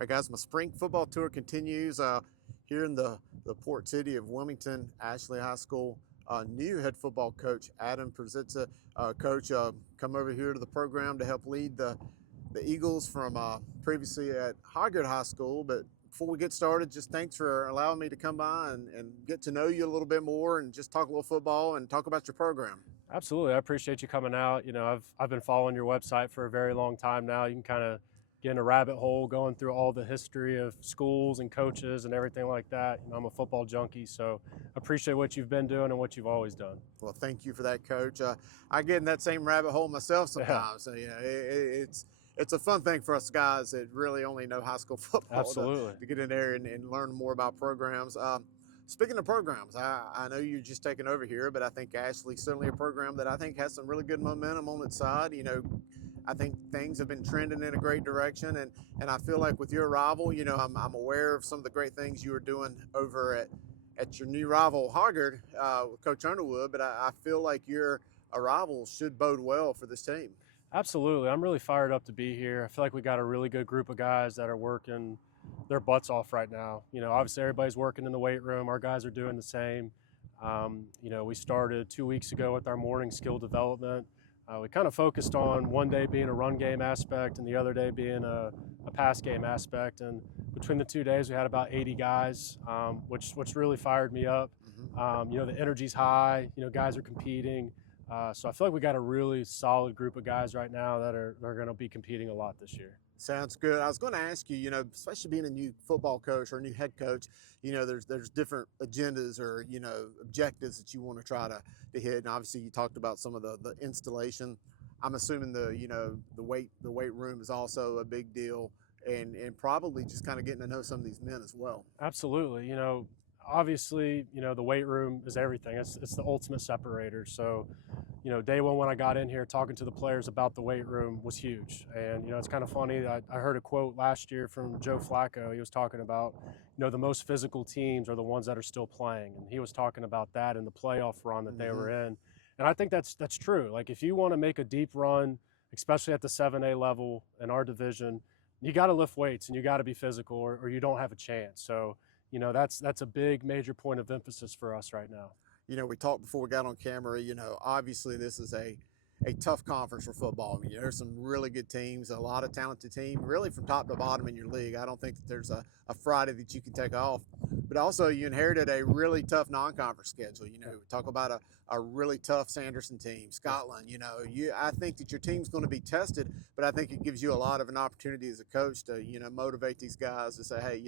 All right, guys, my spring football tour continues here in the port city of Wilmington, Ashley High School. New head football coach, Adam Purzitza. Coach, come over here to the program to help lead the Eagles from previously at Hoggard High School. But before we get started, just thanks for allowing me to come by and get to know you a little bit more and just talk a little football and talk about your program. Absolutely. I appreciate you coming out. I've been following your website for a very long time now. You can kind of get in a rabbit hole going through all the history of schools and coaches and everything like that. I'm a football junkie, so appreciate what you've been doing and what you've always done. Well, thank you for that, Coach. I get in that same rabbit hole myself Yeah, sometimes. So, it's a fun thing for us guys that really only know high school football absolutely. to get in there and learn more about programs. Speaking of programs, I know you're just taking over here, but I think Ashley's certainly a program that I think has some really good momentum on its side. I think things have been trending in a great direction, and I feel like with your arrival, I'm aware of some of the great things you were doing over at your new rival Hoggard with Coach Underwood, but I feel like your arrival should bode well for this team. Absolutely. I'm really fired up to be here. I feel like we got a really good group of guys that are working their butts off right now. Obviously everybody's working in the weight room. Our guys are doing the same. We started 2 weeks ago with our morning skill development. We kind of focused on one day being a run game aspect and the other day being a pass game aspect. And between the 2 days, we had about 80 guys, which really fired me up. The energy's high. Guys are competing. So I feel like we got a really solid group of guys right now that are going to be competing a lot this year. Sounds good. I was going to ask you, especially being a new football coach or a new head coach, there's different agendas or, objectives that you want to try to hit. And obviously you talked about some of the installation. I'm assuming the weight room is also a big deal and probably just kind of getting to know some of these men as well. Absolutely. Obviously, the weight room is everything. It's the ultimate separator. So, day one when I got in here talking to the players about the weight room was huge. And, it's kind of funny. I heard a quote last year from Joe Flacco. He was talking about, the most physical teams are the ones that are still playing. And he was talking about that in the playoff run that they were in. And I think that's true. Like if you want to make a deep run, especially at the 7A level in our division, you got to lift weights and you got to be physical or you don't have a chance. So, that's a big major point of emphasis for us right now. We talked before we got on camera, obviously this is a tough conference for football. I mean, there's some really good teams, a lot of talented teams, really from top to bottom in your league. I don't think that there's a Friday that you can take off. But also you inherited a really tough non-conference schedule. We talk about a really tough Sanderson team, Scotland. I think that your team's going to be tested, but I think it gives you a lot of an opportunity as a coach to, motivate these guys to say, hey,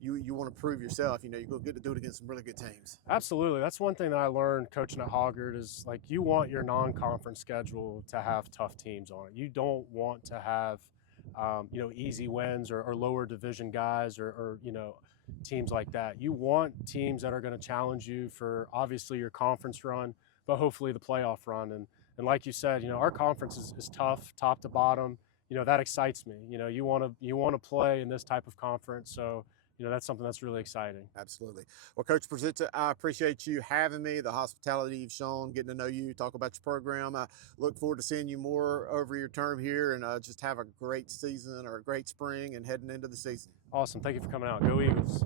you want to prove yourself. You're going to get to do it against some really good teams. Absolutely. That's one thing that I learned coaching at Hoggard is like you want your non-conference schedule to have tough teams on it. You don't want to have, easy wins or lower division guys or teams like that. You want teams that are going to challenge you for obviously your conference run, but hopefully the playoff run. And like you said, our conference is tough, top to bottom. That excites me. You want to play in this type of conference. So, that's something that's really exciting. Absolutely. Well, Coach Purzitza, I appreciate you having me, the hospitality you've shown, getting to know you, talk about your program. I look forward to seeing you more over your term here and just have a great season or a great spring and heading into the season. Awesome. Thank you for coming out. Go Eagles.